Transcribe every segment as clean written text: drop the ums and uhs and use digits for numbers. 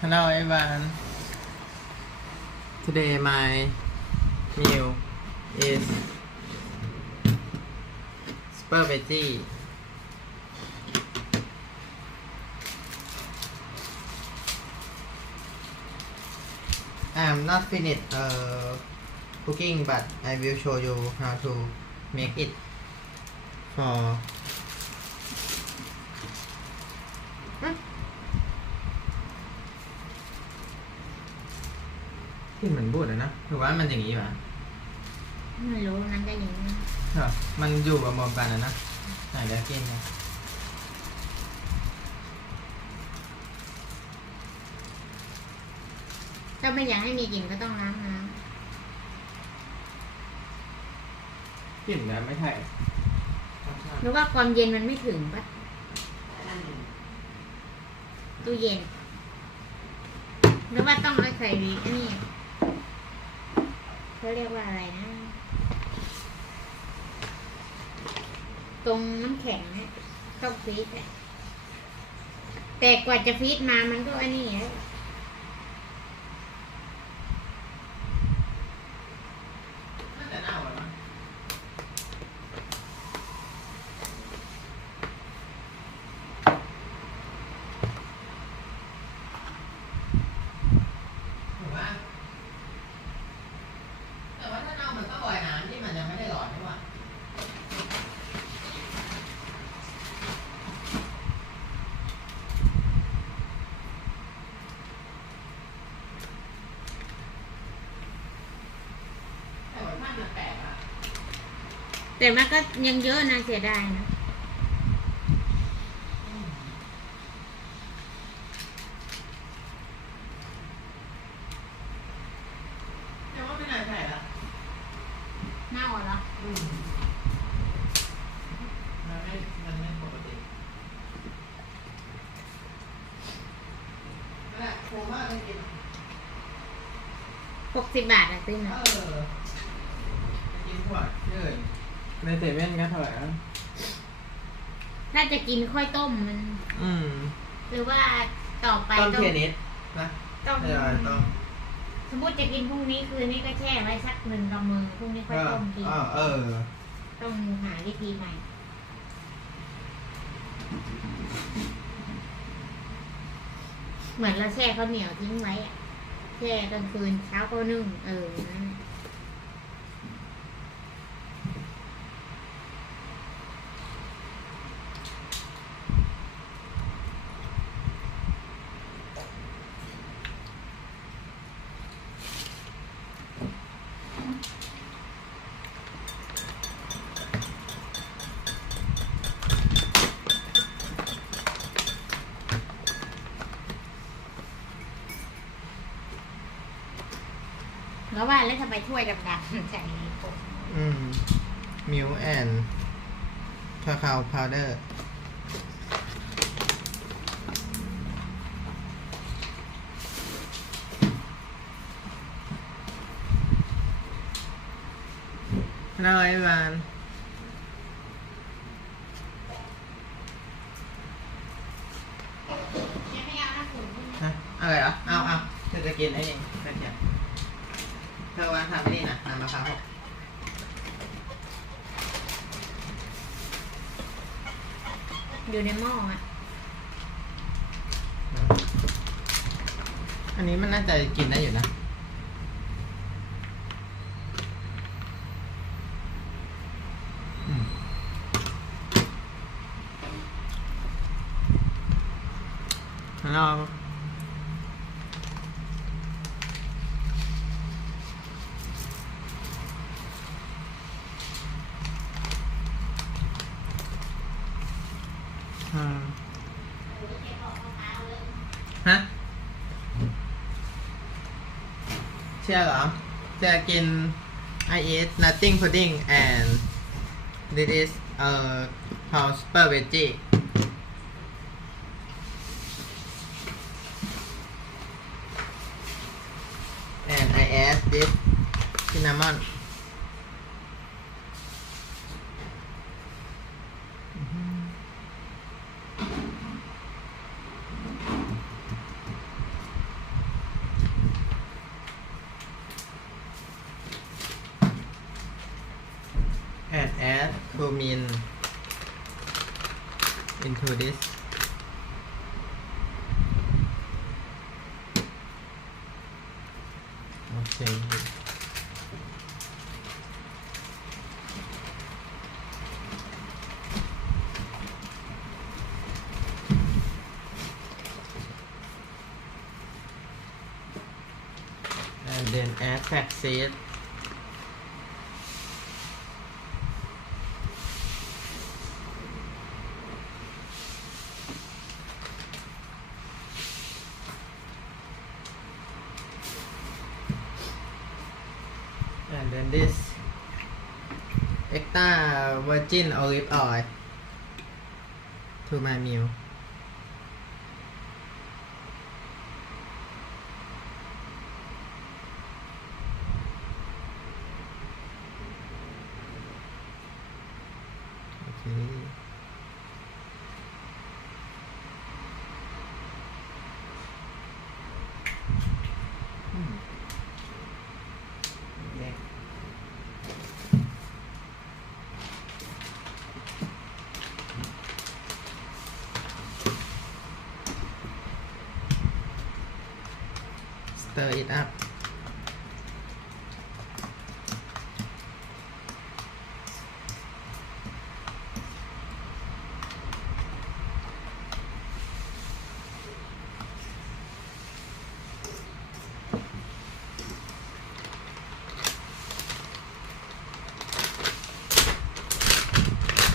Hello everyone. Today my meal is super veggie. I'm not finished cooking, but I will show you how to make it forที่เหมือนบูดนะหรือว่ามันอย่างนี้วะไม่รู้มันก็อย่างนี้เหรอมันอยู่กับรวมกันนะไหนเดี๋ยวกินนะถ้าไม่อยากให้มีกลิ่นก็ต้องล้างน้กลิ่นแบบไม่ใช่หรือว่าความเย็นมันไม่ถึงปะตู้เย็นหรือว่าต้องเอาใส่วีอันนี้เขาเรียกว่าอะไรนะตรงน้ำแข็งนะต้องฟรีซแต่กว่าจะฟรีซมามันก็อันนี้แล้วแต่มันก็ยังเยอะนะเสียดายนะแต่ว่าไม่น่าใช่ละเน่าเหรอมันไม่ปกตินั่นแหละผมว่าเป็นกิน60 บาทซื้อมากินขวดเลยในเซเว่นก็เท่าไหร่ถ้าจะกินค่อยต้มมันหรือว่าต่อไปต้มเทนิสนะต้มต้มสมมติจะกินพรุ่งนี้คืนนี้ก็แช่ไว้สัก1 กำมือพรุ่งนี้ค่อยต้มกินต้องหาวิธีใหม่เหมือนเราแช่ข้าวเหนียวทิ้งไว้อะแช่กลางคืนเช้าก็นึ่งนั่นแล้วว่าแล้วทำไมถ้วยดำๆใส่มิลแอนคาคาวพาวเดอร์น่ารักมากอะไรเหรอเอาเธอจะกินไอ้นี่เธอวางทำไอ้นี่นะน้ำมะพร้าวอยู่ในหม้ออ่ะอันนี้มันน่าจะกินได้อยู่นะฮัลโหลฮะเชื่อเหรอจะกิน I eat nothing pudding and this is house super veggie and I add this cinnamon zoom in into this okay and then add flax seed and then this extra virgin olive oil to my meal okay yeah. Stir it up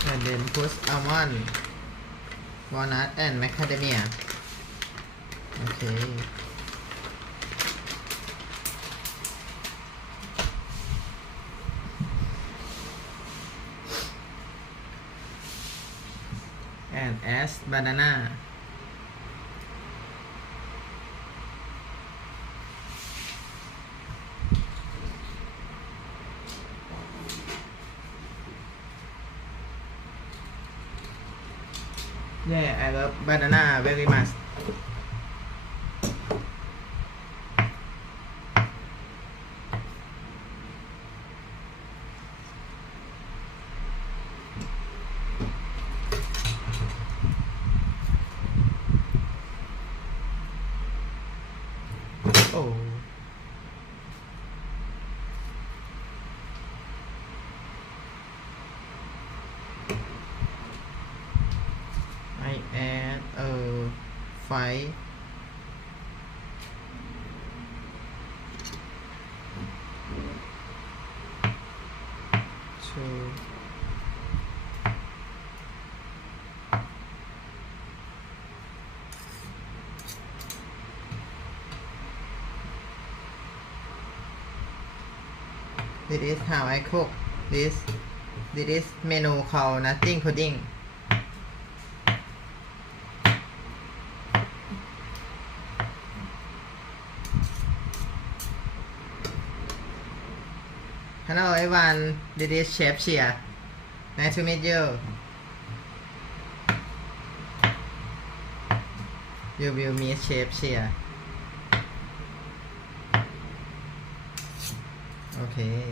and then put almond walnut and macadamia okay and add banana yeah I love banana very much oh I add 5 2 This is how I cook this. This is menu called nothing pudding. Hello everyone, this is Chef Chia. Nice to meet you. You will meet Chef Chia. Okay.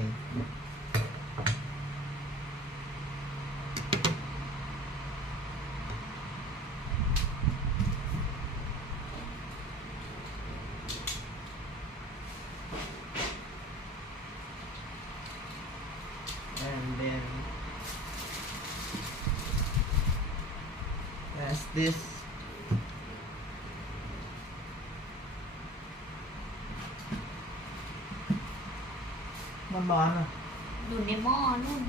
And then as thisร้อนๆอ่ะ อยู่ในหม้อนู่น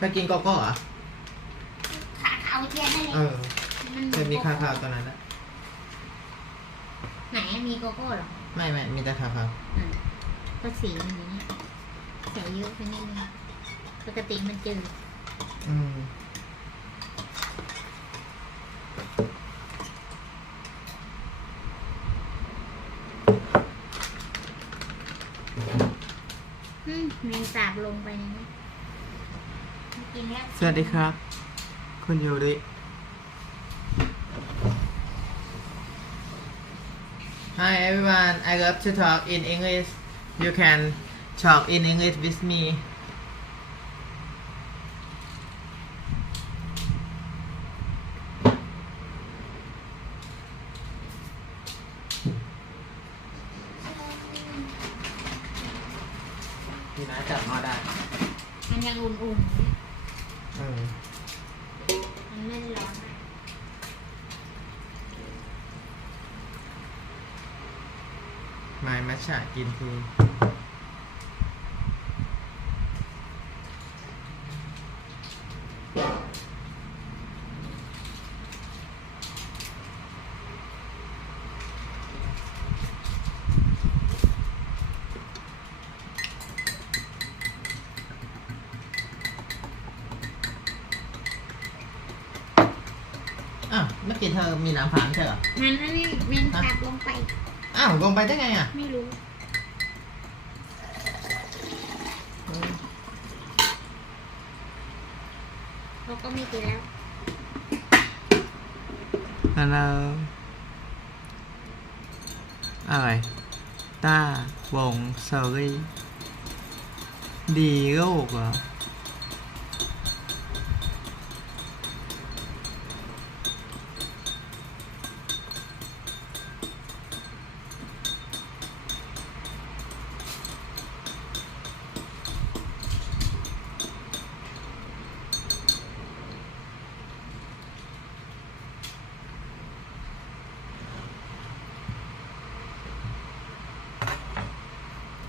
ถ้ากินโกโก้เหรอ่ะ ขาขาวเทียนได้เลย มัน จะมีคาคาวตัวนั้นแหละ ไหนมีโกโก้เหรอ ไม่มีแต่คาคาว ก็สีมันอย่างนี้ใส่เยอะไปนิดนึงปกติมันจืดแมงสาบลงไปในนี้กินแล้ว สวัสดีครับ คุณยูริ Hi everyone, I love to talk in English. You can talk in English with me. จับหม้อได้ มันยังอุ่น เออ ๆมันไม่ได้ร้อนมาก ไม้มัชฉะกินทีอ้าวเมื่อกี้เธอมีน้ำผางใช่เหรอ มันนั่นนี่เมนผักลงไป อ้าวลงไปได้ไงอ่ะ ไม่รู้ เราก็ไม่กินแล้ว ฮัลโหลอะไรต้าวงเซอรี่ดีโลกเหรอ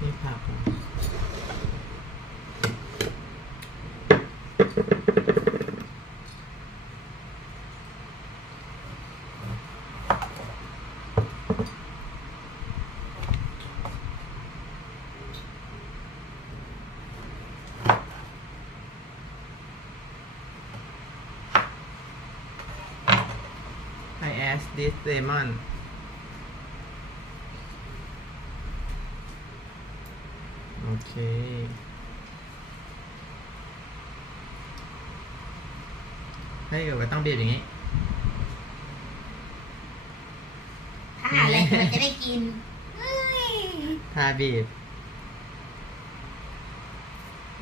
นี่ผักเหรอ I add this lemon โอเคเฮ้ยก็ต้องบีบอย่างนี้ ถ้าอะไรเราจะได้กินเฮ้ย ทาบีบ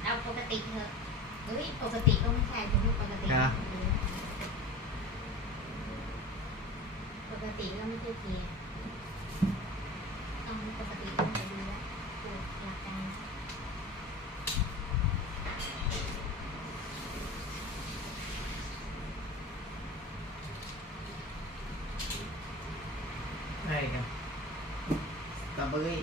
เอาปกติเถอะเฮ้ยปกติก็ไม่ใช่ผมไม่ปกติ นะ ปกติก็ไม่ใช่เกียร์ต้องปกติต้องไปดูแล้วปวดหลักการ อะไรกันสตรอเบอรี่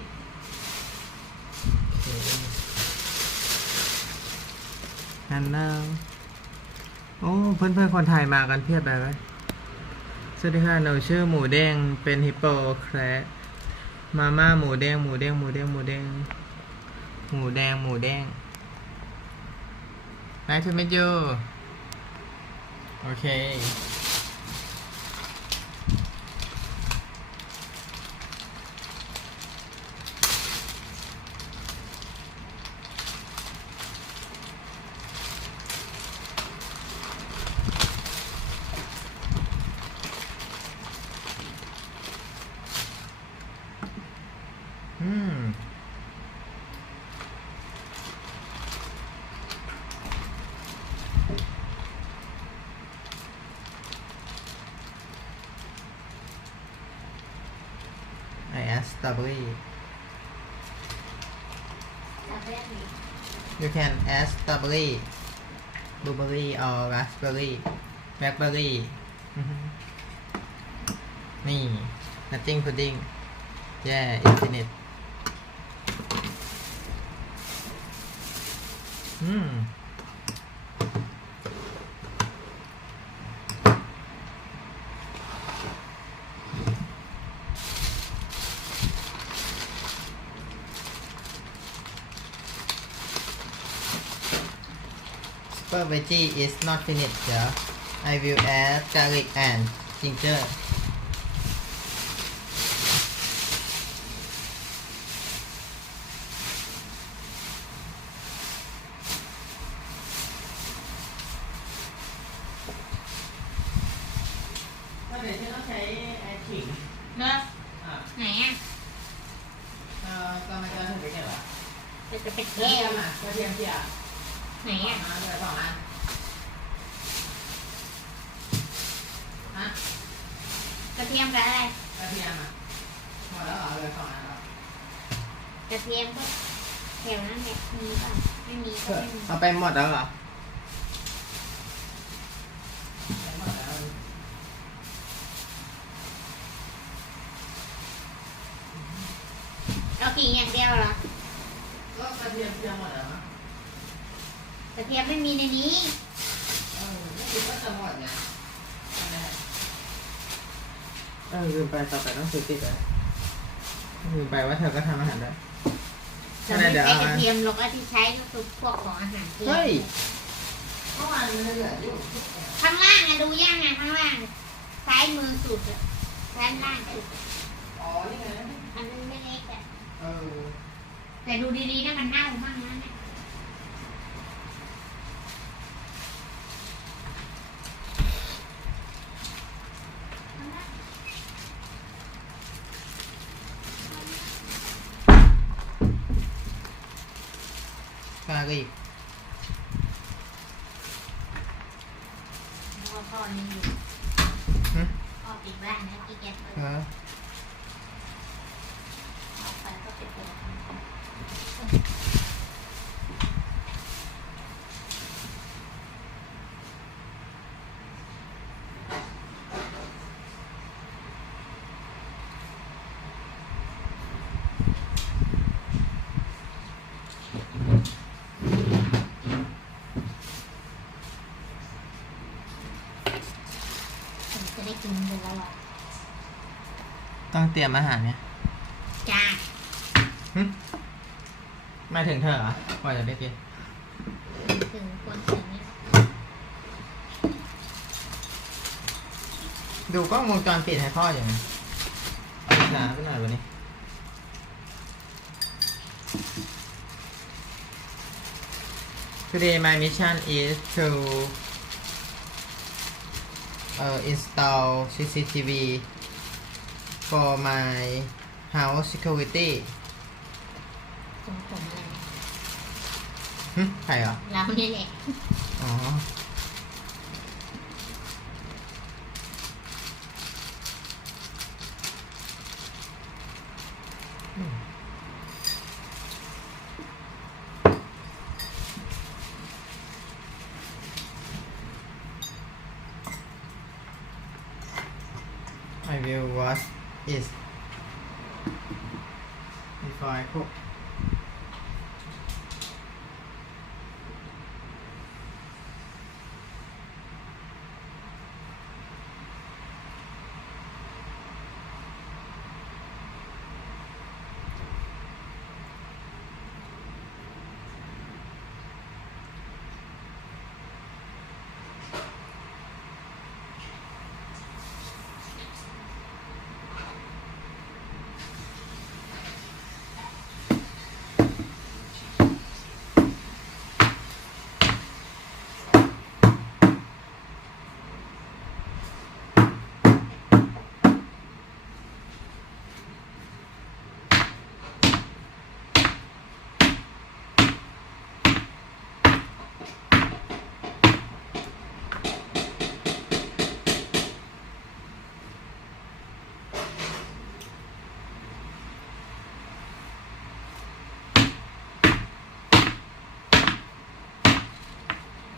ฮัลโหลโอ้เพื่อนๆคนไทยมากันเพียบเลยเว้ยสวัสดีค่ะหนูชื่อหมูเด้งเป็นฮิปโปแคระมาม่าหมูเด้งหมูเด้งหมูเด้งหมูเด้งหมูแดงหมูแดง Nice to meet you โอเค I add strawberry จับแรกนี่ you can add strawberry blueberry or raspberry blackberry อือฮึนี่ nothing pudding yeah infinite Super veggie is not finished here. I will add garlic and ginger. Có thể sẽ nó sẽ chỉnh เนอะ à ไหนอ่ะ con này con thử cái này จะเป็น là แก้ว mà cho thêm chị ạ ไหนอ่ะ rồi bỏ ăn hả กระเทียมกับอะไร กระเทียมอ่ะหมดแล้วเหรอเลยสองอันเหรอก ระเทียมก็ กระเทียมกับอะไร กระเทียมกับอะไร กระเทียมกับ กระเทียมกับอะไร กระเทียมกับ กระเทียมกับอะไร กระเทียมกับ แถวนั้นแหละมีป่ะไม่มีก็ไม่มี เอาไปหมดแล้วเหรอ เอากิ่งอย่างเดียวเหรอ ก็กระเทียมเทียมหมดแล้วมั้ง กระเทียมไม่มีในนี้ ก็คือก็จะหมดเนี่ยลืมไปต่อไปต้องซื้อติดเลยลืมไปว่าเธอก็ทำอาหารได้ เราไม่ใช้กระเทียมหรอกที่ใช้ก็คือพวกของอาหารเทียม เฮ้ยเมื่อวานมันเหลืออยู่ ข้างล่างอะดูย่างไงข้างล่างซ้ายมือสุดอะด้านล่างสุด อ๋อนี่ไง อันนั้นไม่เล็กอะ เออ แต่ดูดีๆนะมันเน่ามั่งนะเนี่ย ปลาก็อีก พ่อนี่อยู่ หึ พ่อปิดบ้านนะพี่แกเปิด เออ ออกไปก็ไปเปิด ผมจะได้กินกันแล้วหรอ ต้องเตรียมอาหารเนี่ย จ้า หมายถึงเธอเหรอว่าจะได้กิน ถึงคนถึงนี่ ดูกล้องวงจรปิดให้พ่ออย่างนี้หนาไปหน่อยวันนี้ Today my mission is to install CCTV for my house security ผมอะไร ใครเหรอ เราเนี่ยแหละ อ๋อ I will watch it before I cook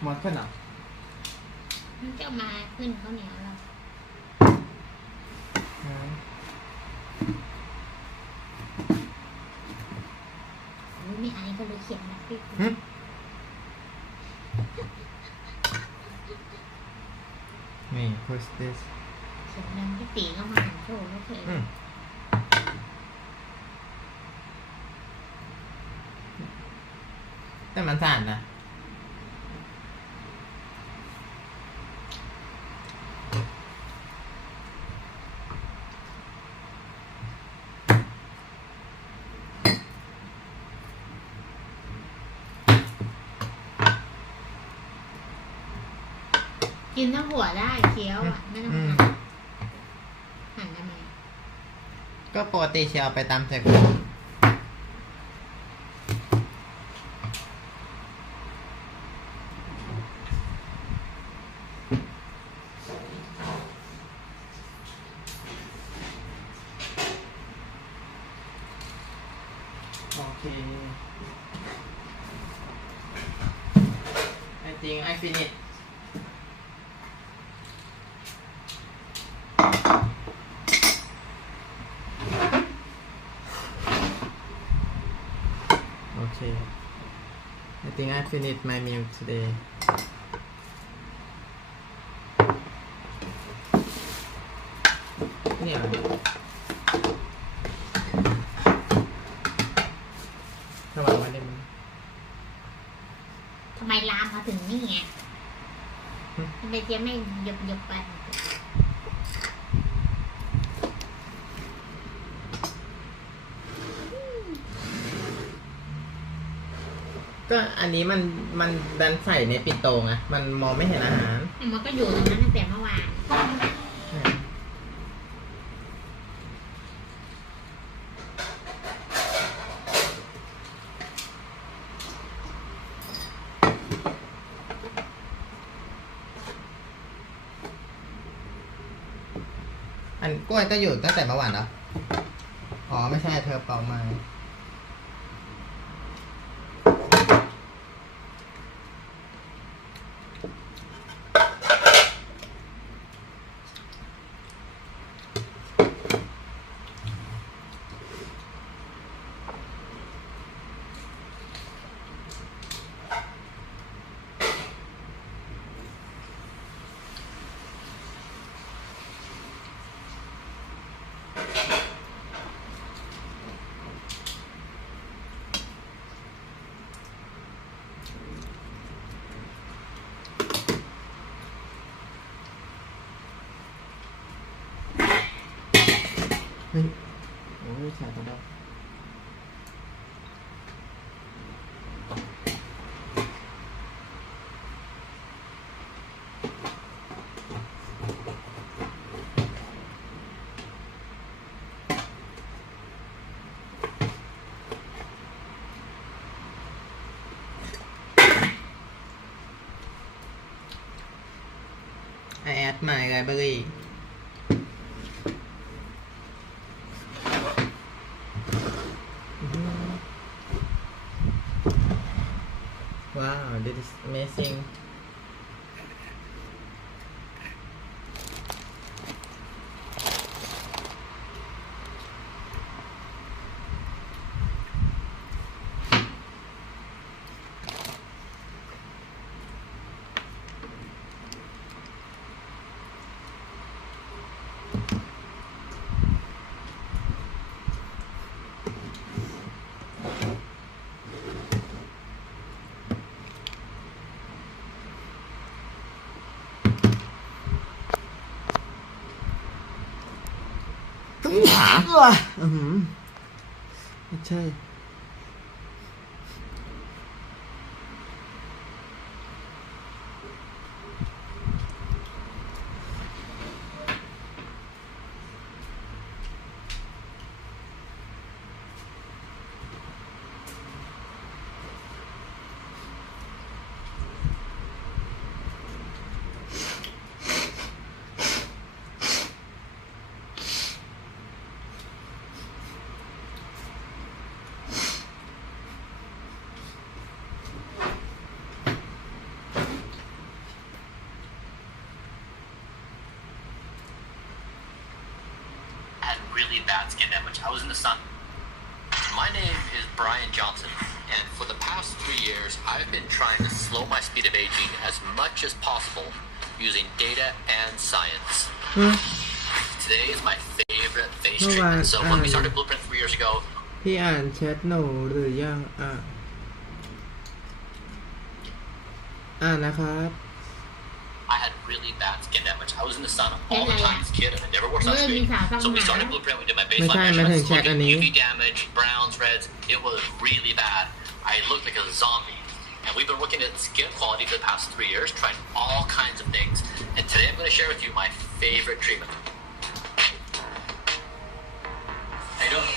หมดขึ้นเหรอ มันจะมาขึ้นข้าวเหนียวเรา ไม่อายก็เลยเขียนนะพี่ นี่ push this เขียนนั้นพี่ตีก็มาหันโชว์ก็เคย แต่มันสั่นนะกินทั้งหัวได้เคี้ยวอ่ะไม่ต้องหั่นทำไม ก็ปกติเชียวไปตามใส่กล่องโอเค I think I finish okay I think I finished my meal todayเนี่ยระหว่างวันเล่น ทำไมลามมาถึงนี่ไงทำไมจะไม่ยกไปก็อันนี้มันดันใส่ในปิ่นโตไงมันมองไม่เห็นอาหาร มันก็อยู่ตรงนั้นตั้งแต่เมื่อวาน อันกล้วยก็อยู่ตั้งแต่เมื่อวานเหรออ๋อไม่ใช่เธอเป่ามาเฮ้ยโอ้ยใส่ตัวเดียวI add my library Wow, this is amazing.ไม่ใช่really bad skin damage. I was in the sun. My name is Brian Johnson, and for the past 3 years, I've been trying to slow my speed of aging as much as possible using data and science. Today is my favorite face treatment. So when we started Blueprint 3 years ago, พี่อ่านแชทหนูหรือยังอ่านนะครับ I had really bad skin damage. I was in the sun all the time as a kid, and I never wore sunscreen. So we started Blueprint. We did my baseline measurements, looked at UV damage, browns, reds. It was really bad. I looked like a zombie. And we've been looking at skin quality for the past 3 years, trying all kinds of things. And today I'm going to share with you my favorite treatment. How you doing?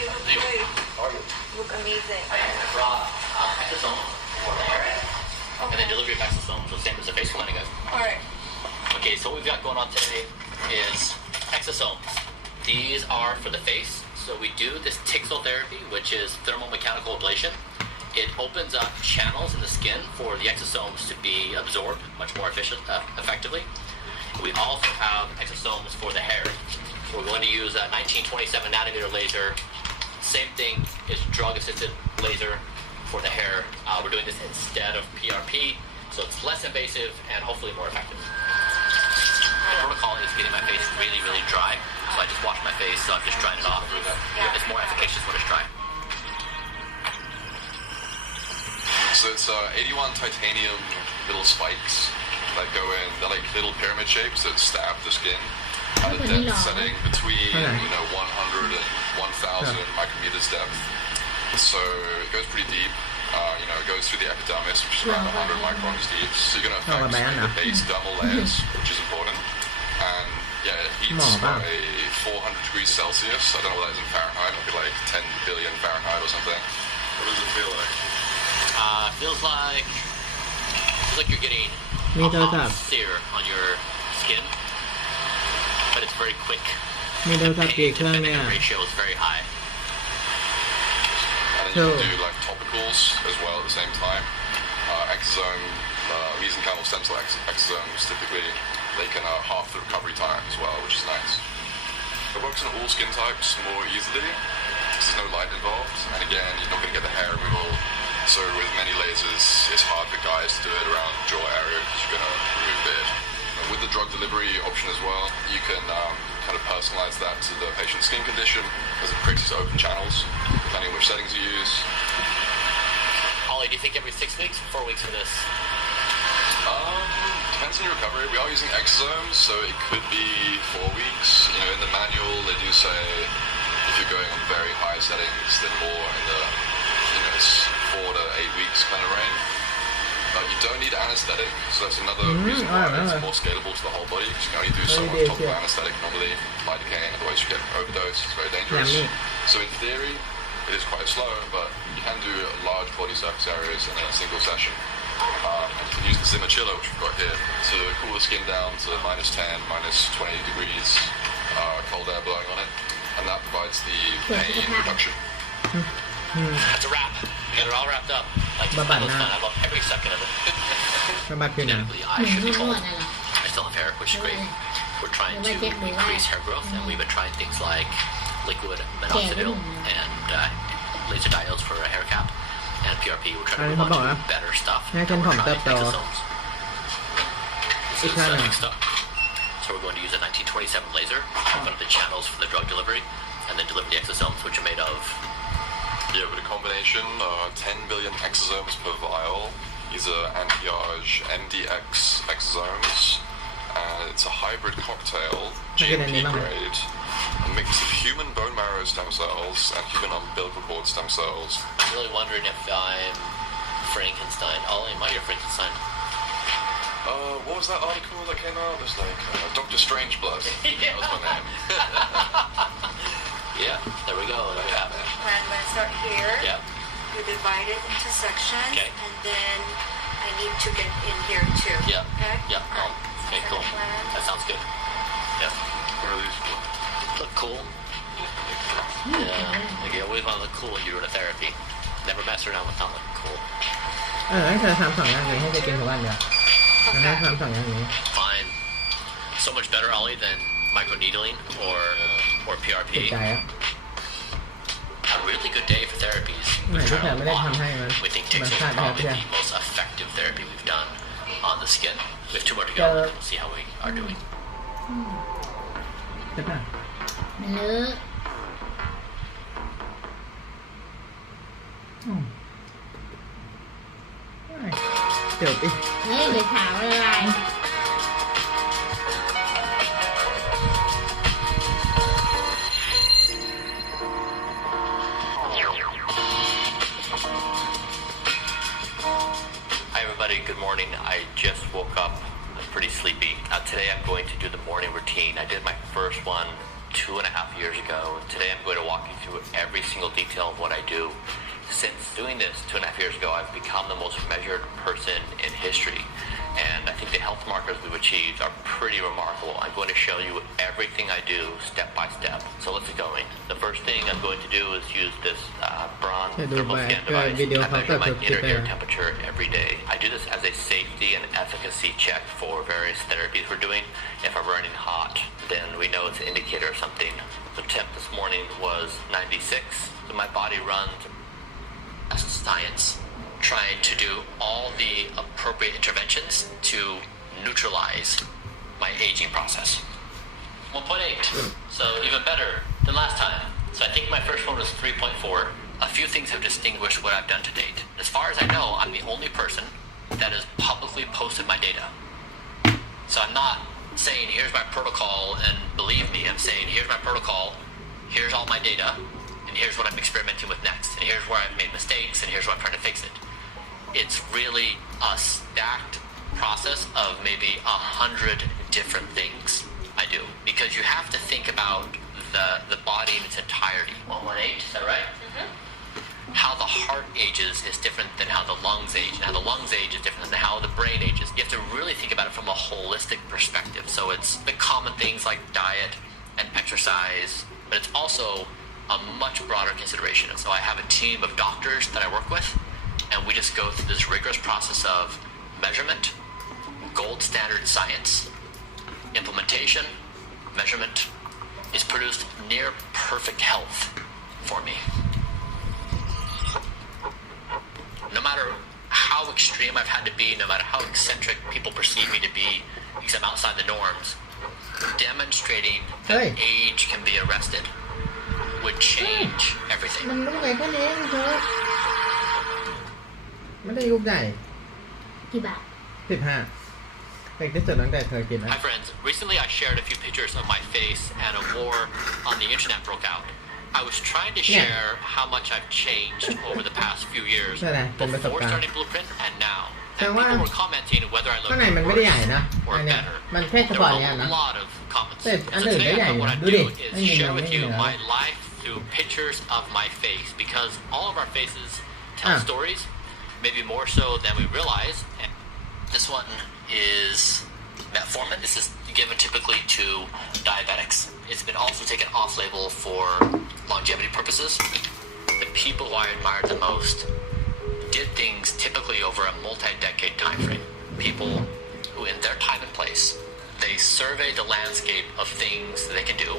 Hey, How are you? look amazing. I brought exosome for the hair, and then delivery of exosome, so same as the face cleaning, guys. Alright. Okay, so what we've got going on today is exosomes. These are for the face, So we do this Tixel therapy, which is thermomechanical ablation. It opens up channels in the skin for the exosomes to be absorbed much more effectively. We also have exosomes for the hair. We're going to use a 1927 nanometer laser. Same thing is drug-assisted laser for the hair. We're doing this instead of PRP, so it's less invasive and hopefully more effective. The protocol is getting my face really, really dry, so I just wash my face, so I'm just drying it off. It's more efficacious when it's dry. So it's 81 titanium little spikes that go in, they're like little pyramid shapes that stab the skin at a depth setting between 100 and 1,000 micrometers depth. So it goes pretty deep. It goes through the epidermis, which is around 100 microns deep. So you're going to affect the base dermal layers, which is important. And yeah, it heats by 400 degrees Celsius. I don't know what that is in Fahrenheit. It'll be like 10 billion Fahrenheit or something. What does it feel like? Feels like you're getting a hot sear on your skin, but it's very quick. The pain-to-benefit ratio is very high. And then you can do like topicals as well at the same time. Exosome, mesenchymal stem cell exosomes, typically they can half the recovery time as well, which is nice. It works on all skin types more easily because there's no light involved, and again, you're not going to get the hair removal. So with many lasers, it's hard for guys to do it around the jaw area because you're going to remove beard. With the drug delivery option as well, you can kind of personalize that to the patient's skin condition as it creates open channels, depending on which settings you use. Ollie, do you think every 6 weeks or 4 weeks for this? Depends on your recovery. We are using exosomes, so it could be 4 weeks. In the manual, they do say if you're going on very high settings, then more in the 4 to 8 weeks kind of range. You don't need anesthetic, so that's another reason why it's more scalable to the whole body, because you can only do so much topical anesthetic normally, lidocaine, otherwise you get overdose, it's very dangerous. So in theory, it is quite slow, but you can do large body surface areas in a single session. And you can use the Zimmer chiller, which we've got here, to cool the skin down to -10, -20 degrees, cold air blowing on it, and that provides the pain reduction. That's a wrap. We got it all wrapped up. That was fun. I love every second of it. Typically, I should be bald. I still have hair, which is great. We're trying to increase hair growth, and we've been trying things like liquid minoxidil and laser diodes for a hair cap, and PRP. We're trying to move on to better stuff. We're trying exosomes. This is next up. So we're going to use a 1927 laser, open up the channels for the drug delivery, and then deliver the exosomes, which are made of. Yeah, with a combination, 10 billion exosomes per vial. These are anti-age MDX exosomes. And it's a hybrid cocktail, GMP grade, a mix of human bone marrow stem cells and human umbilical cord stem cells. I'm really wondering if I'm Frankenstein. Ollie, am I your Frankenstein? What was that article that came out? It was like Dr. Strangeblood. That was my name. Yeah, there we go. There we have it. I'm going to start here. Yeah. You divide it into sections. Okay. And then I need to get in here too. Yeah. Okay? Yeah. All right. Okay, cool. That sounds good. Yeah. What are these? Look cool. Yeah. Like you always want to look cool when you're doing a therapy. Never mess around with not looking cool. ให้เธอทำ2 อย่างนี้ให้เธอกินทุกวันเดียวให้ทำ2 อย่างนี้ Fine. So much better, Ollie, than microneedling or PRP. ติดใจอ่ะ A really good day for therapies. ไหนที่เธอไม่ได้ทำให้มัน We think มัน Tixel ขาด is แค่ probably เพื่อ the most effective therapy we've done on the skin. We have 2 more to go. And we'll see how we are doing. ใช่ป่ะ มันเลอะ เดี๋ยวดิ เฮ้ยเลยขาวละลาย Hi everybody, good morning. I just woke up. I'm pretty sleepy. Today I'm going to do the morning routine. I did my first one 2.5 years ago. Today I'm going to walk you through every single detail of what I do. Since doing this 2.5 years ago, I've become the most measured person in history. And I think the health markers we've achieved are pretty remarkable. I'm going to show you everything I do step by step. So let's get going. The first thing I'm going to do is use this bronze thermal scan device. I measure my inner ear temperature every day. I do this as a safety and efficacy check for various therapies we're doing. If I'm running hot, then we know it's an indicator of something. The temp this morning was 96. So my body runs science, trying to do all the appropriate interventions to neutralize my aging process. 1.8, so even better than last time. So I think my first one was 3.4. A few things have distinguished what I've done to date. As far as I know, I'm the only person that has publicly posted my data. So I'm not saying here's my protocol and believe me, I'm saying here's my protocol, here's all my data, and here's what I'm experimenting with next, and here's where I've made mistakes, and here's where I'm trying to fix it. It's really a stacked process of maybe 100 different things I do, because you have to think about the body in its entirety. 118, is that right? Mm-hmm. How the heart ages is different than how the lungs age, and how the lungs age is different than how the brain ages. You have to really think about it from a holistic perspective. So it's the common things like diet and exercise, but it's also a much broader consideration. And so I have a team of doctors that I work with, and we just go through this rigorous process of measurement, gold standard science, implementation, measurement. Is produced near perfect health for me. No matter how extreme I've had to be, no matter how eccentric people perceive me to be, because I'm outside the norms, demonstrating that age can be arrested would change everything. มันลูกใหญ่แค่นี้เองเธอไม่ได้ลูกใหญ่ กี่บาท 15เด็กที่สุดตั้งแต่เธอกินนะ Hi friends, recently I shared a few pictures of my face and a war on the internet broke out. I was trying to share how much I've changed over the past few years before starting Blueprint and now. And people were commenting whether I look worse or better. There were a lot of comments. So today what I do is share with you my life through pictures of my face, because all of our faces tell stories, maybe more so than we realize. And this one is metformin. This is given typically to diabetics. It's been also taken off-label for longevity purposes. The people who I admired the most did things typically over a multi-decade time frame. People who, in their time and place, they surveyed the landscape of things that they can do,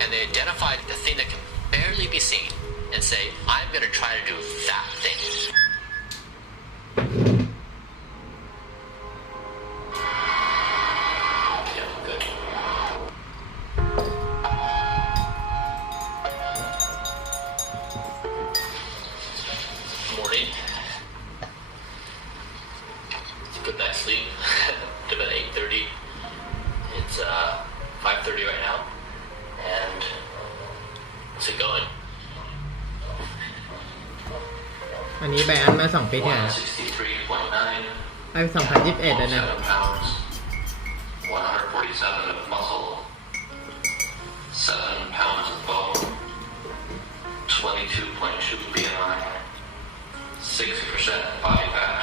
and they identified the thing that can barely be seen and say, I'm going to try to do that thing. Good night's sleep. To bed at 8:30. It's 5:30 right now, and let's get going. อันนี้ไปอันมา2 ปีที่แล้ว 163.9. ไป2021แล้วนะ 7 pounds. 147 of muscle. 7 pounds of bone. 22.2 BMI. 60% body fat.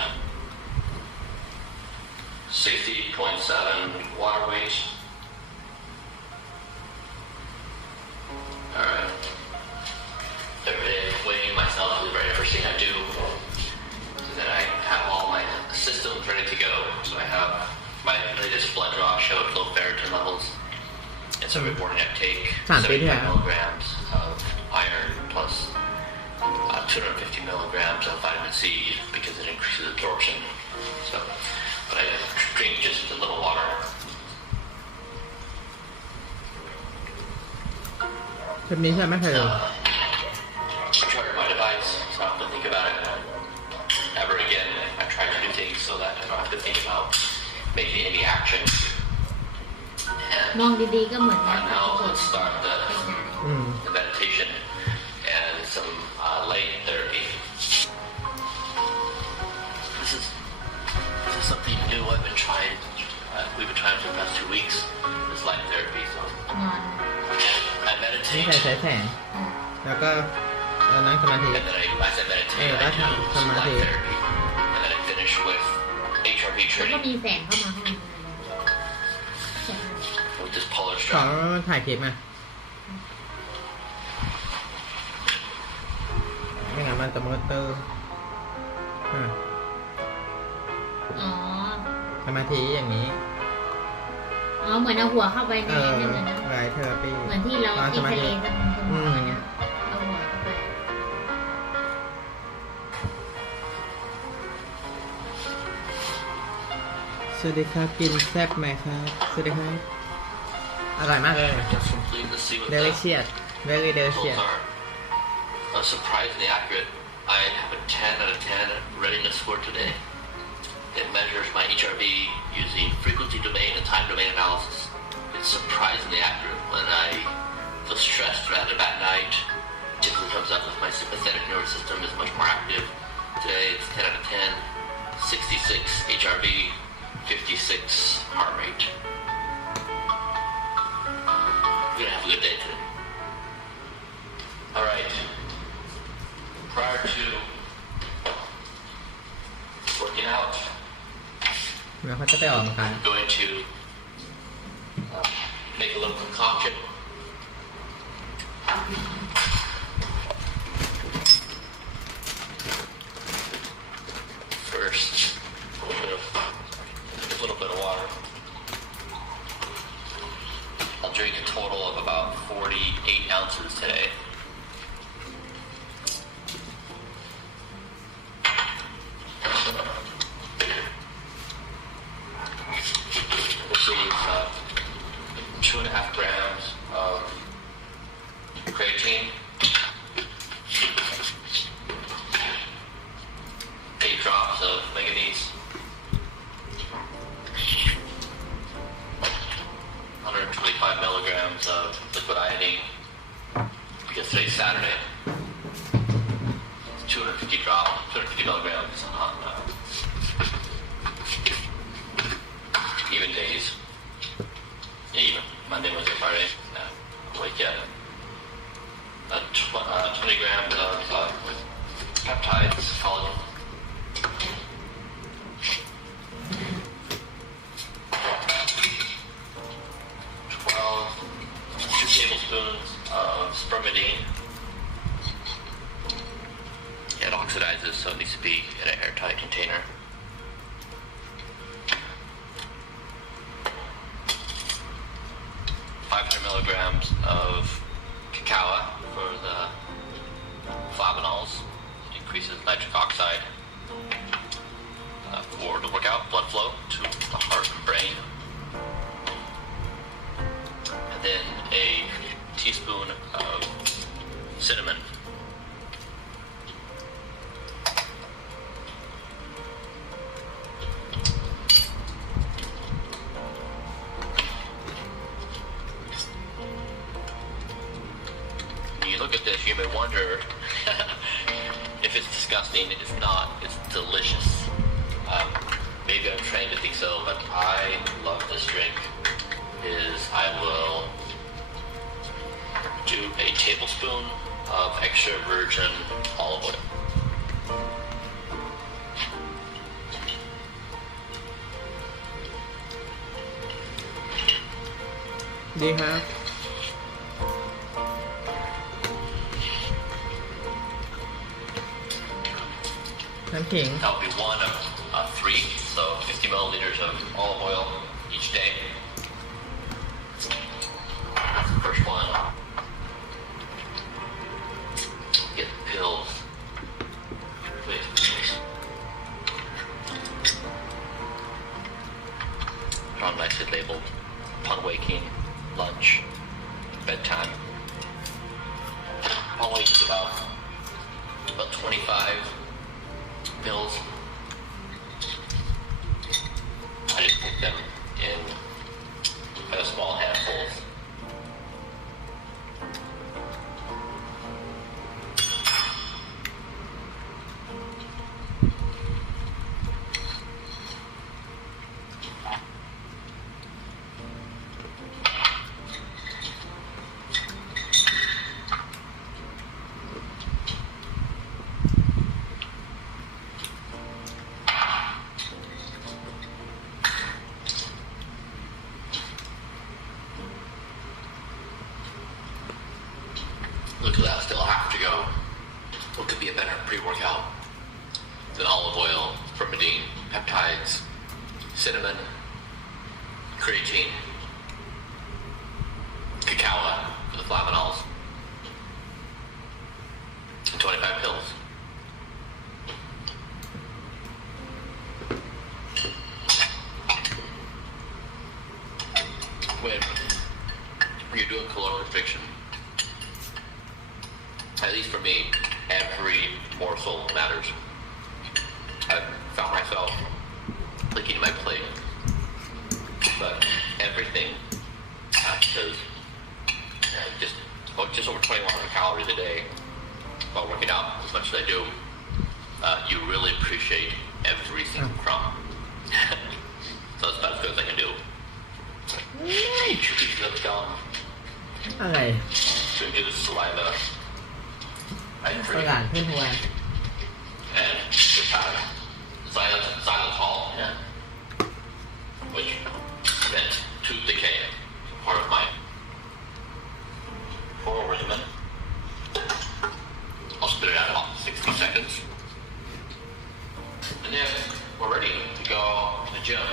60.7 water weight. Alright. Every day weighing myself is the very first thing I do. So that I have all my systems ready to go. So I have my latest blood draw showed low ferritin levels. And so every morning I take 75 milligrams of iron plus 250 milligrams of vitamin C because it increases absorption. So, but I drink just a little water. คลิปนี้ใช่ไหมเธอ Charge my device, so I don't have to think about it ever again. I try to do things so that I don't have to think about making any action. มองดีๆก็เหมือนกัน Now let's start the meditation and some light therapy. This is something new I've been trying. We've been trying for the past 2 weeks. This light therapy. So นอน I นี่ meditate. ใช้แสงแล้วก็นั่งสมาธิ And then as I meditate, I do some light therapy. And then I finish with HRT HRV แล้วก็ training มีแสงเข้ามาข้างใน with this polar ขอ strap. ถ่ายคลิปมาไม่งั้นมันจะมอเตอร์อ๋อ สมาธิอย่างนี้ อ๋อเหมือนเอาหัวเข้าไปในนั่นเลยนะ ไลท์เทอราปี เหมือนที่เรา ส ที่ มา ทะเล ธิ สมุนไพรนะเอาหัวเข้าไป สวัสดีครับกินแซ่บไหมครับสวัสดีครับอร่อยมากเลย Just complete the see what the delicious very results delicious are. Surprisingly accurate. I have a 10 out of 10 readiness score today. It measures my HRV using frequency domain and time domain analysis. It's surprisingly accurate. When I feel stressed or out of at night, typically comes up with my sympathetic nervous system is much more active. Today it's 10 out of 10, 66 HRV, 56 heart rate. We're gonna have a good day today. All right. Prior to working out, แล้วเขาจะไปออกกำลังกาย I'm going to make a little concoction. First, a little bit of water. I'll drink a total of about 48 ounces today. This is 2.5 grams of creatine, 8 drops of manganese, 125 milligrams of liquid iodine, because today's Saturday. 250 milligrams on even days. Yeah, even Monday, Wednesday, Friday. Wake up. 20 grams of peptides, collagen. Two tablespoons of spermidine. It oxidizes, so it needs to be in an airtight container. 500 milligrams of cacao for the flavonols. It increases nitric oxide for the workout, blood flow to the heart and brain. And then a teaspoon of cinnamon. You look at this, you may wonder if it's disgusting. It's not. It's delicious. Maybe I'm trained to think so, but I love this drink. I will do a tablespoon of extra virgin olive oil.ดีครับน้ำขิง That will be one of 3, so 50 milliliters of olive oil each day. That's the first one. Get the pills. Wait. They're all nicely labeled. Upon waking, lunch, bedtime. Upon waking about 25 pills. I just put them in kind of small handfuls. what could be a better pre-workout than olive oil, spermidine, peptides, cinnamon, creatine, cacao for the flavanols, and 25 pills. When you're doing caloric restriction, at least for me, every morsel matters. I've found myself licking my plate, but everything, because just over 2,100 calories a day while working out as much as I do, you really appreciate every single crumb. So that's about as good as I can do. Eat 2 pieces of gum อะไร to induce saliva. I ฝ drink รั่งเพื่อนทวน and just have xylitol, which prevents tooth decay, part of my oral regimen. I'll spit it out in about 60 seconds. And then we're ready to go to the gym.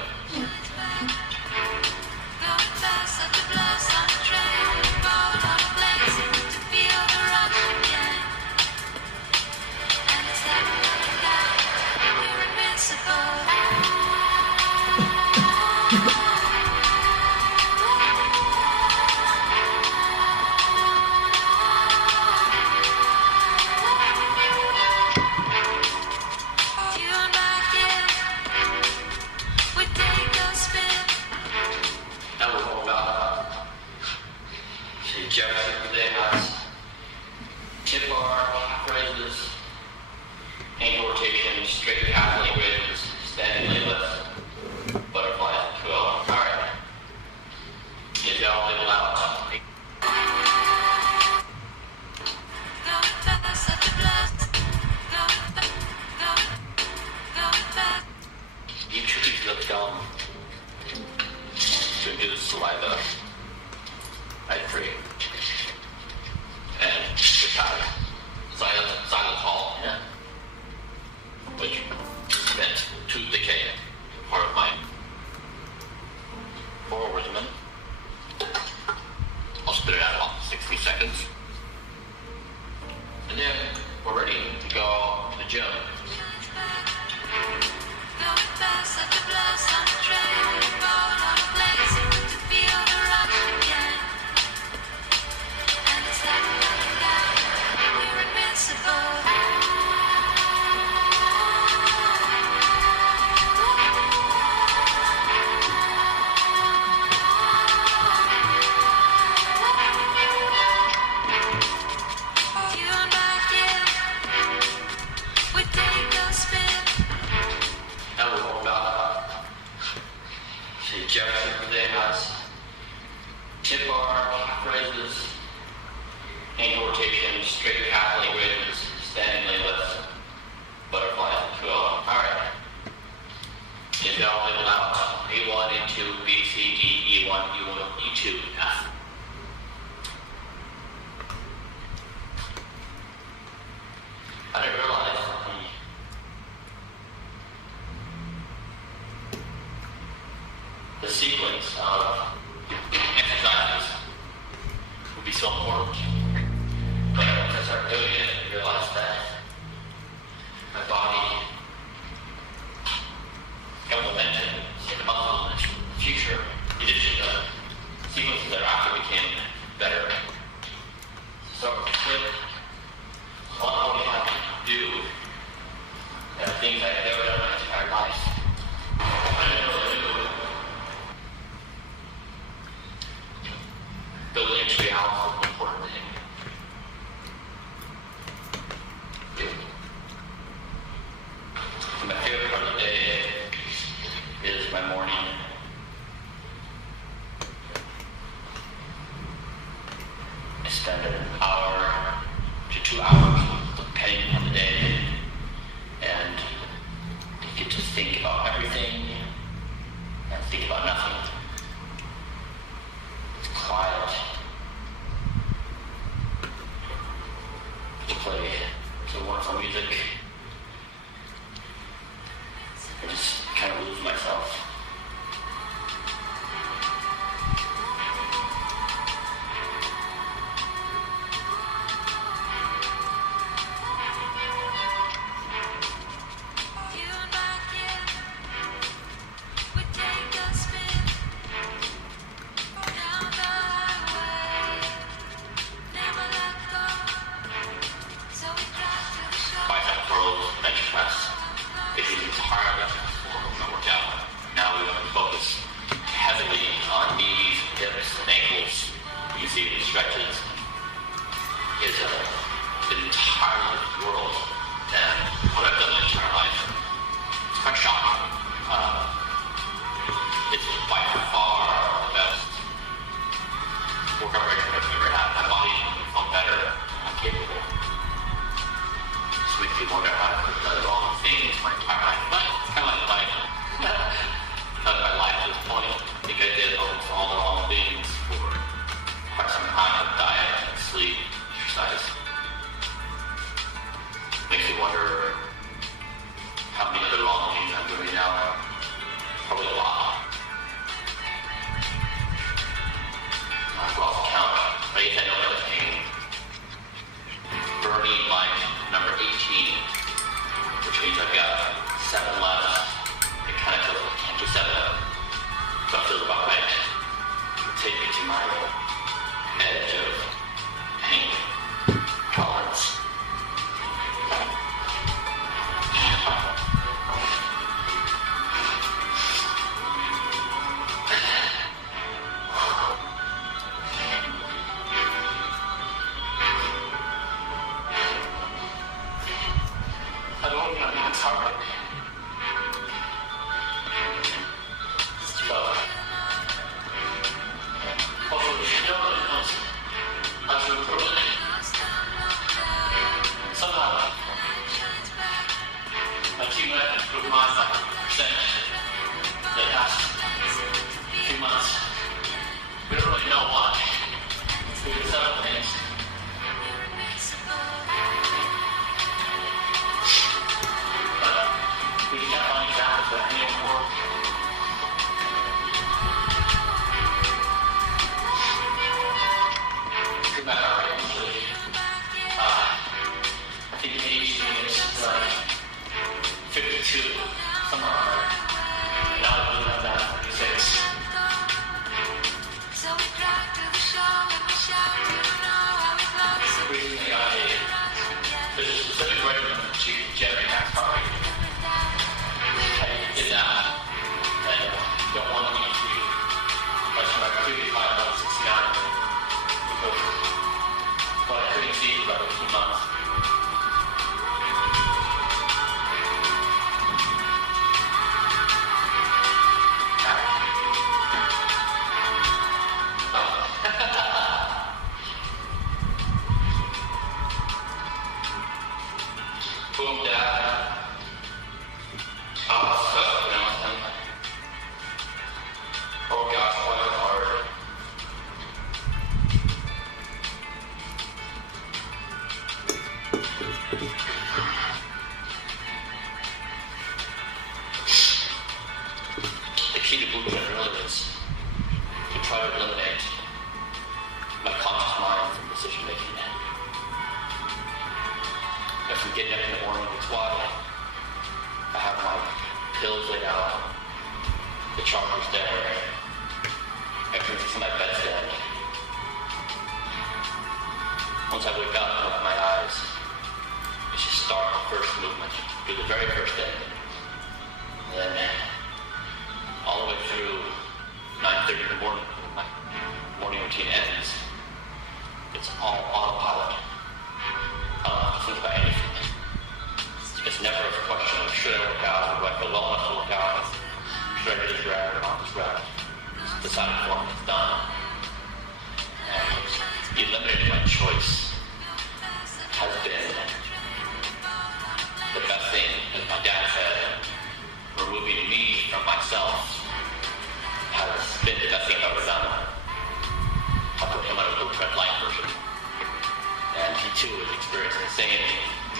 Now we're going about Dietary today has tip bar, half raises, ankle rotation, straight calf leg raises, standing leg lifts, butterflies, 12. Alright. Get y'all labeled out. Eat 2 pieces of gum to induce saliva. I free. And just have xylitol, which prevents tooth decay, part of my oral regimen. I'll spit it out in about 60 seconds. And then we're ready to go to the gym. Now we're going about Dietary today has tip bar, half raises, ankle rotation, straight calf leg raises, standing leg lifts, butterflies, 12. Alright. Get y'all labeled out. A1, A2, B, C, D, E1, E1, E2, F. I didn't realize the sequence of exercises would be so important. But once I started doing it, I realized that my body got momentum in the muscle in the future. In addition to the sequences thereafter became better. So with all I only have to do are things I've never done in my entire life. I didn't know what to do. Building a tree house is an important thing. My favorite part of the day is my morning. I spend an hour to 2 hours depending on the day and get to think about everything and think about nothing. It's quiet. To play to wonderful music. I just kind of lose myself.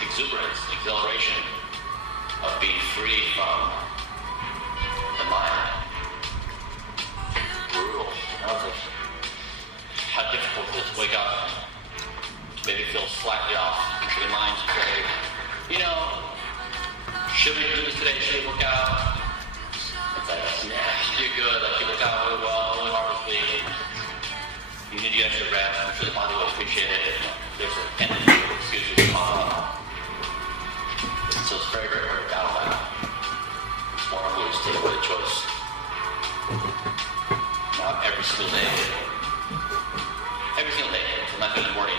exuberance, exhilaration of being free from the mind. Brutal. I was like, how difficult it is to wake up, maybe feel slightly off, your mind to say, you know, should we do this today? Should we work out? It's like, nah, you're good. Like, you work out really well, really hard this week. You need to get extra rest. I'm sure the body will appreciate it. There's an endless of excuses to pop up. So it's very, very hard to battle that. It's more of a take away the choice. Now, every single day, I'm not good in the morning,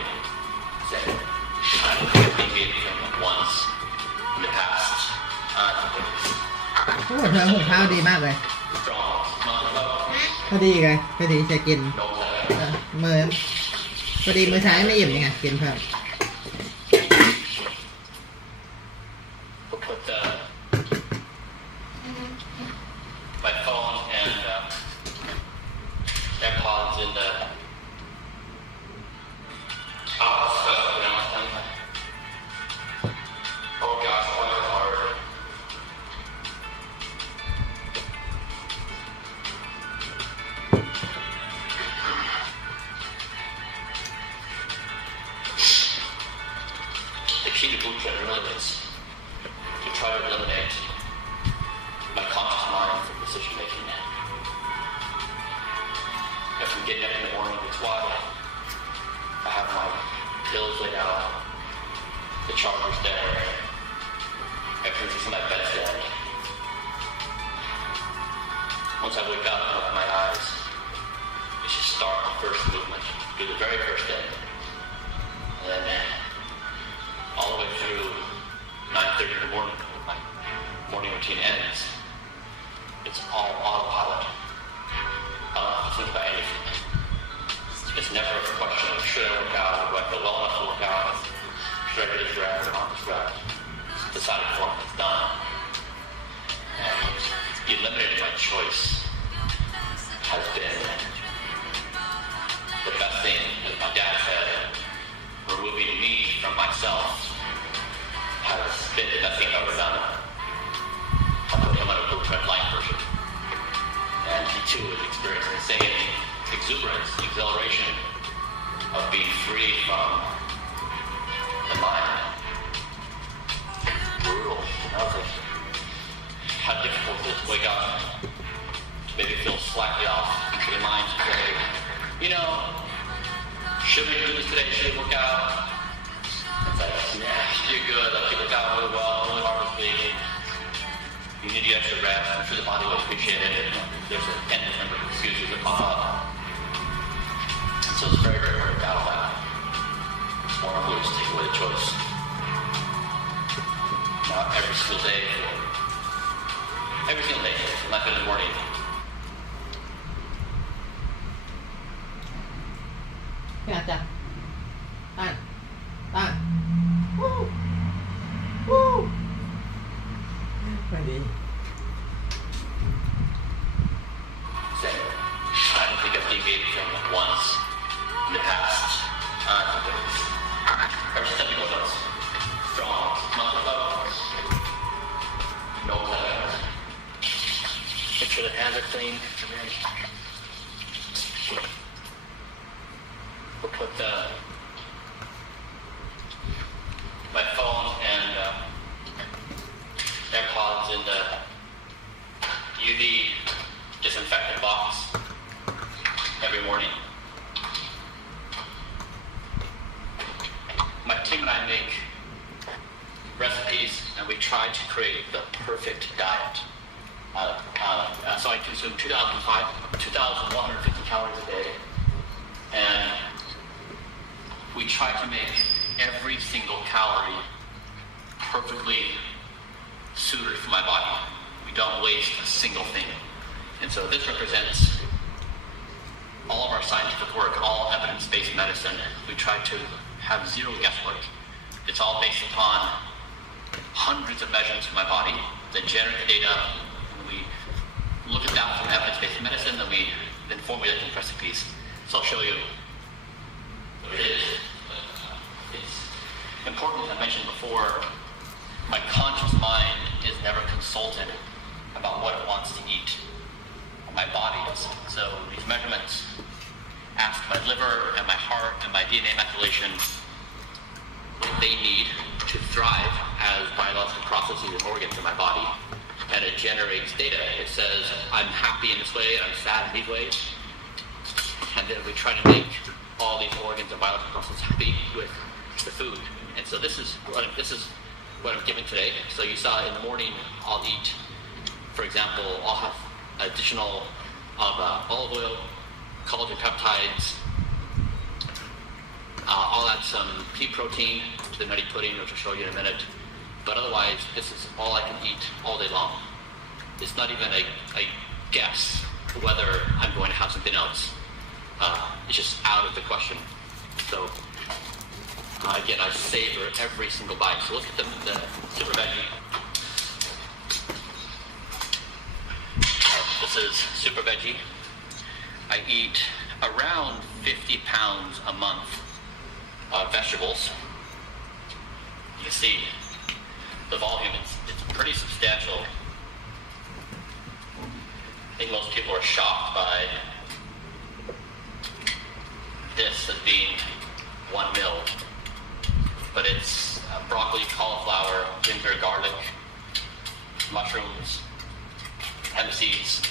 say, I don't think I've deviated from once in the past. โอ้เธอหุงข้าวดีมากเลย Strong, month พอดีเลยพอดีจะกิน no มื้อพอดีมื้อเช้าไม่อิ่มยังไงกินเพิ่ม We'll put my phone and AirPods in the Oh gosh, why is it hard? The key to boot camp really is to try to eliminate my conscious mind from decision making. If I'm getting up in the morning, it's why I have my pills laid out, the charger's there, everything's in my bedstead. Once I wake up and open my eyes, it's just start the first movement, do the very first thing. And then all the way through 9:30 in the morning, when my morning routine ends, it's all autopilot. I don't have to think about anything. It's never a question of should I work out, or do I feel well enough to work out, should I do this rep or not this rep. It's decided for me, it's done. And eliminating my choice has been the best thing, as my dad said, removing me from myself has been the best thing I've ever done. I put him on a blueprint light version. And he too is experiencing the same exuberance, exhilaration of being free from the mind. Brutal. I was like, how difficult it is to wake up, maybe feel slightly off, your mind to say, you know, should we do this today? Should we work out? It's like, nah, you're good. Like, you work out really well, really hard this week. You need to get extra rest. I'm sure the body will appreciate it. There's an endless number of excuses that pop up. So it's very, very hard to battle that. It's more of a take away the choice. Now, every single day, I'm not good in the morning. Yeah, that. Woo! Woo! Ready? Say, I don't think I've deviated from once in the past. Ever since everyone else. Strong, month ago. No plans. Make sure the hands are clean. We'll put my phone and AirPods in the UV disinfectant box every morning. My team and I make recipes, and we try to create the perfect diet. So I consume 2,150 calories a day, and we try to make every single calorie perfectly suited for my body. We don't waste a single thing. And so this represents all of our scientific work, all evidence-based medicine. We try to have zero guesswork. It's all based upon hundreds of measurements from my body that generate the data, and we look at that from evidence-based medicine, and we then formulate these recipes. So I'll show you what it is. It's important, as I mentioned before, my conscious mind is never consulted about what it wants to eat. My body is. So these measurements ask my liver and my heart and my DNA methylation what they need to thrive as biological processes and organs in my body. And it generates data. It says, I'm happy in this way, I'm sad in these ways. And then we try to make all these organs and biological processes happy with the food. And so this is what I'm giving today. So you saw in the morning, I'll eat, for example, I'll have additional of olive oil, collagen peptides. I'll add some pea protein to the nutty pudding, which I'll show you in a minute. But otherwise, this is all I can eat all day long. It's not even a guess whether I'm going to have something else. It's just out of the question. So again, I savor every single bite. So look at the super veggie. This is super veggie. I eat around 50 pounds a month of vegetables. You can see the volume, it's pretty substantial. I think most people are shocked by this as being 1 meal. But it's broccoli, cauliflower, ginger, garlic, mushrooms, hemp seeds,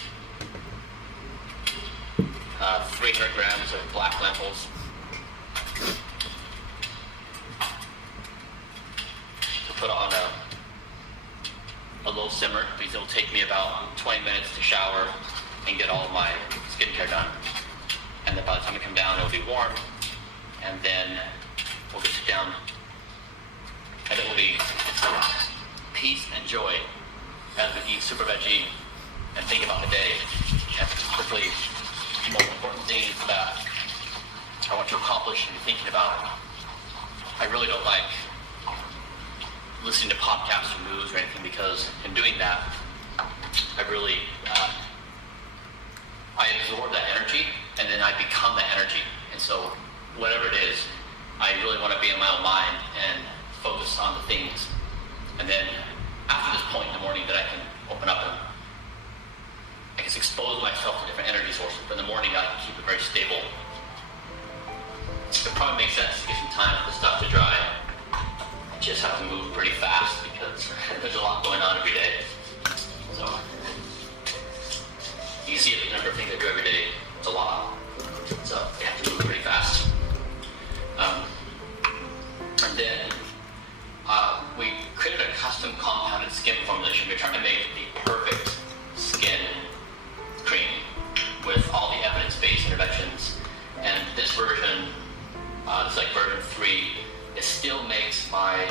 300 grams of black lentils, to put on a low simmer because it'll take me about 20 minutes to shower and get all of my skincare done. And then by the time I come down, it'll be warm, and then we'll get sit down, and it will be peace and joy as we eat super veggie and think about the day. And quickly, the most important things that I want to accomplish and thinking about. I really don't like listening to podcasts or news or anything, because in doing that, I really I absorb that energy and then I become that energy. And so whatever it is, I really want to be in my own mind and focus on the things. And then after this point in the morning that I can open up and I guess expose myself to different energy sources. But in the morning I can keep it very stable. It probably makes sense to give some time for the stuff to dry. I just have to move pretty fast because there's a lot going on every day. So you see the number of things I do every day. It's a lot. So you have to move pretty fast. And then we created a custom compounded skin formulation. We're trying to make the perfect skin cream with all the evidence-based interventions. And this version, it's like version 3, it still makes my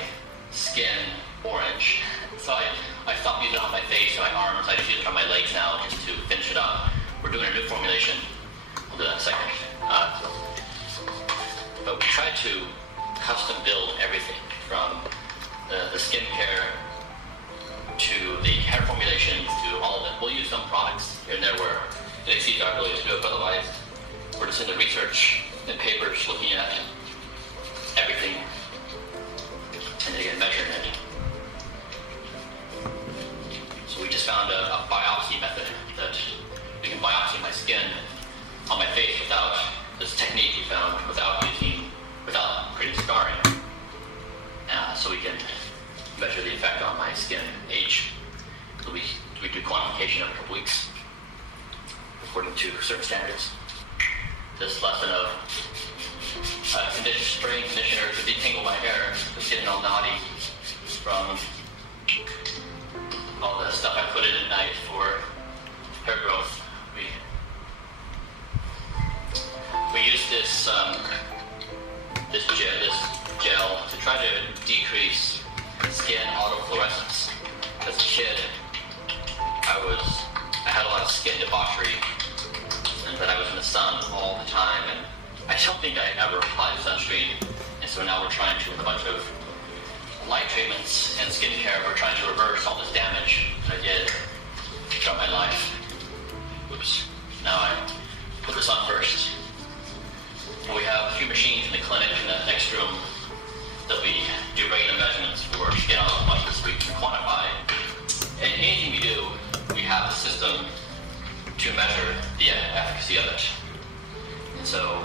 skin orange. So I stopped using it on my face or my arms. I just use it on my legs now just to finish it up. We're doing a new formulation. We'll do that in a second. But we try to custom build everything from the skincare to the hair formulations to all of it. We'll use some products here and there where they see our ability to do it, but otherwise we're just in the research and papers looking at everything and again measuring it. So we just found a biopsy method that we can biopsy my skin on my face without this technique we found, without creating scarring. So we can measure the effect on my skin age. So we do quantification every couple weeks according to certain standards. This lesson of spraying conditioner to detangle my hair, just getting all knotty from all the stuff I put in at night for hair growth. We use this gel to try to decrease skin autofluorescence. As a kid, I had a lot of skin debauchery, and that I was in the sun all the time, and I don't think I ever applied sunscreen. And so now we're trying to, with a bunch of light treatments and skincare, we're trying to reverse all this damage that I did throughout my life. Oops. Now I put this on first. And we have a few machines in the clinic in the next room that we do regular measurements to measure the efficacy of it. And so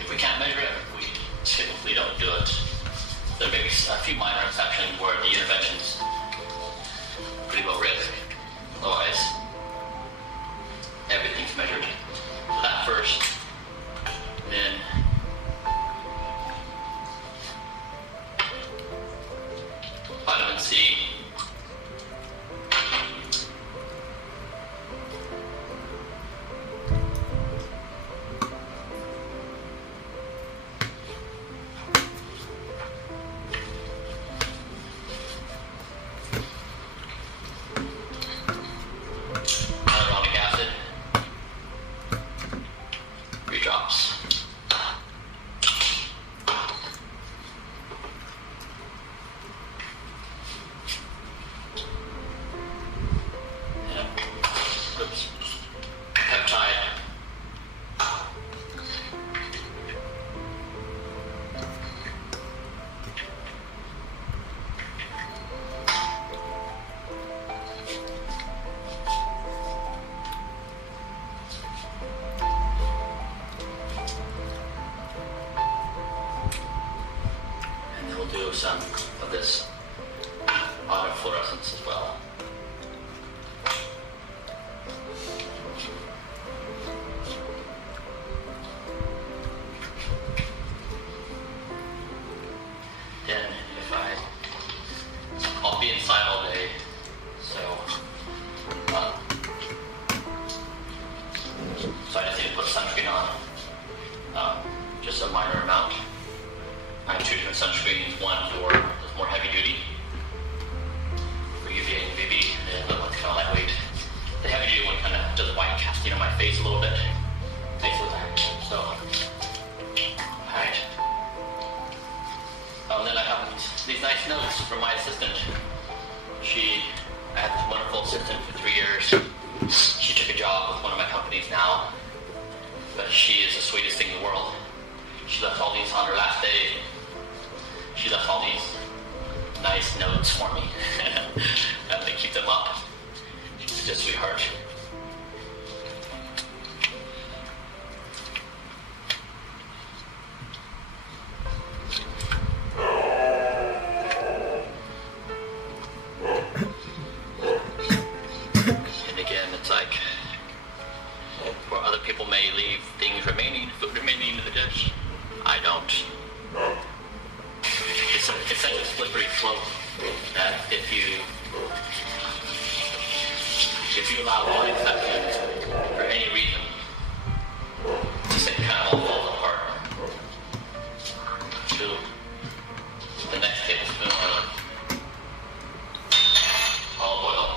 if we can't measure it, we typically don't do it. There may be a few minor exceptions where the intervention's pretty low risk. Otherwise, everything's measured. So that first, then vitamin C. Hyaluronic acid. 3 drops. Oops. Peptide. And then we'll do some of this autofluorescence as well. Then I'll be inside all day, so so I just need to put sunscreen on, just a minor amount. I have 2 different sunscreens, one for the more heavy duty, for UVA and UVB, and the other one's kind of lightweight. The heavy duty one kind of does white casting on my face a little bit. So, alright. Then I have these nice notes from my assistant. I had this wonderful assistant for 3 years. She took a job with one of my companies now, but she is the sweetest thing in the world. She left all these on her last day. She left all these nice notes for me. I have to keep them up. She's just a sweetheart. And again, it's like, where other people may leave things remaining, food remaining in the dish, I don't. It's such a slippery slope that if you allow one exception for any reason, just it kind of all falls apart. To the next tablespoon of olive oil.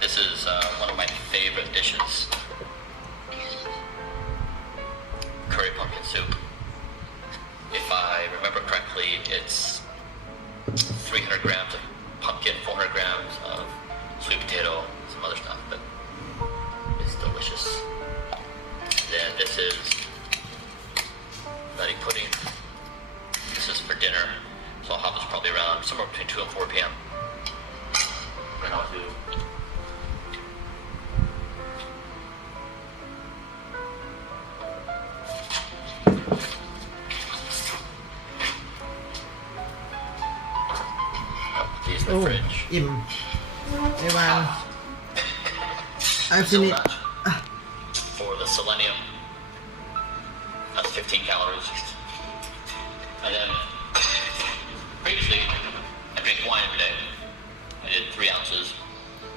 This is one of my favorite dishes. Curry pumpkin soup. If I remember correctly, it's 300 grams of pumpkin, 400 grams of sweet potato, some other stuff, but it's delicious. Then this is nutty pudding. This is for dinner, so I'll have this probably around somewhere between 2 and 4 p.m. Then I'll do these in the โอ้ fridge. อิ่มไอวาน I've So seen it much for the selenium. That's 15 calories. And then previously I drink wine every day. I did 3 ounces,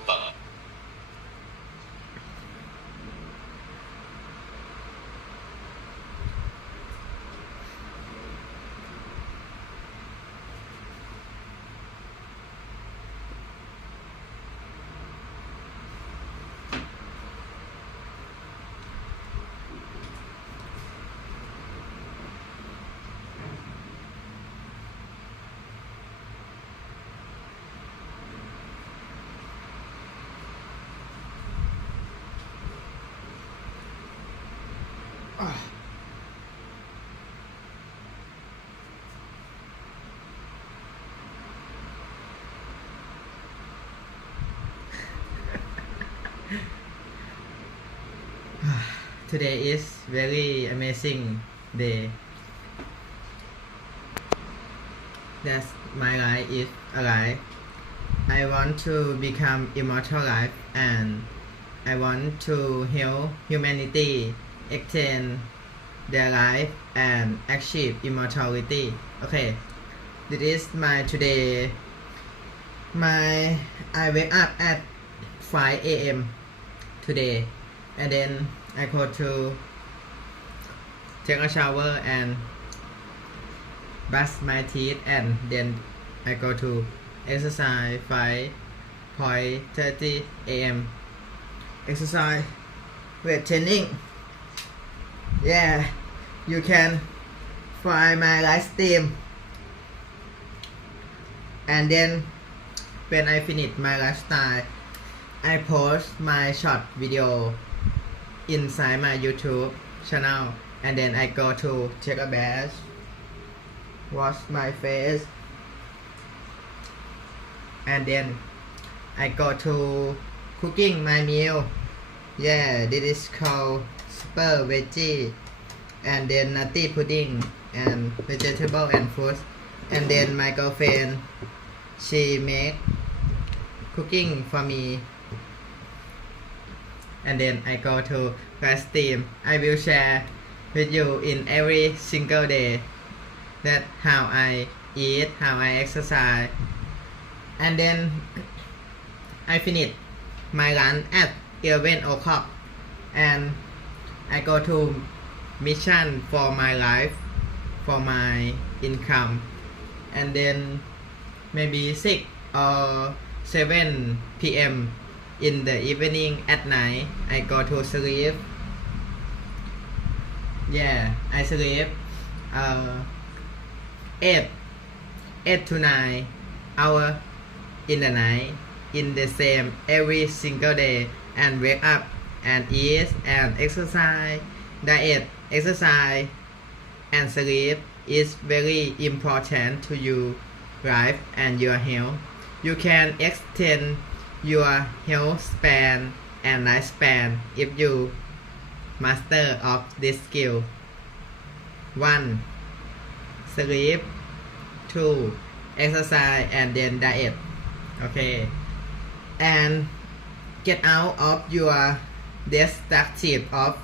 but Today is very amazing day. That's my life is alive. I want to become immortal life and I want to help humanity extend their life and achieve immortality. Okay, this is my today. I wake up at 5 a.m. today and then I go to take a shower and brush my teeth and then I go to exercise 5:30 a.m. exercise weight training. Yeah, you can find my live stream and then when I finish my lifestyle I post my short video inside my YouTube channel and then I go to take a bath, wash my face and then I go to cooking my meal. Yeah, this is called super veggie and then nutty pudding and vegetable and fruit and then my girlfriend she make cooking for me and then I go to live stream. I will share with you in every single day that how I eat, how I exercise and then I finish my lunch at 11 o'clock and I go to mission for my life, for my income and then maybe 6 or 7 p.m. in the evening at night I go to sleep. Yeah, I sleep 8 to 9 hours in the night in the same every single day and wake up and eat and exercise. Diet, exercise and sleep is very important to your life and your health. You can extend your health span and lifespan if you master of this skill. 1. Sleep. 2. Exercise and then diet. Okay. And get out of your destructive of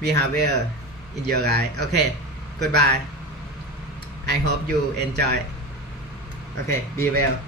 behavior in your life. Okay. Goodbye. I hope you enjoy. Okay. Be well.